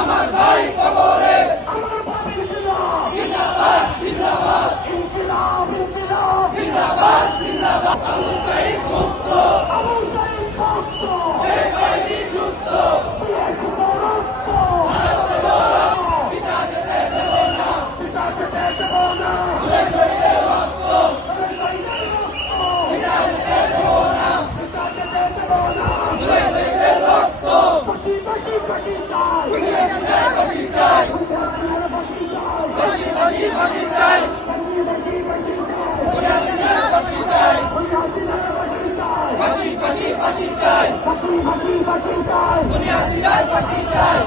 আমার ভাই কবরে জিন্দাবাদ জিন্দাবাদ জিন্দাবাদ জিন্দাবাদ আবু সাঈদ মুক্ত দেশ আইনি যুদ্ধ পিতা যেতে দেব না ভুলে শহীদের রক্ত পিতা যেতে দেব না ভুলে শহীদের রক্ত ফাঁসি চাই ফাঁসি ফাঁসি ফাঁসি চাই ফাঁসি চাই ফাঁসি ফাঁসি ফাঁসি চাই দুনিয়া সিরাজ ফাঁসি চাই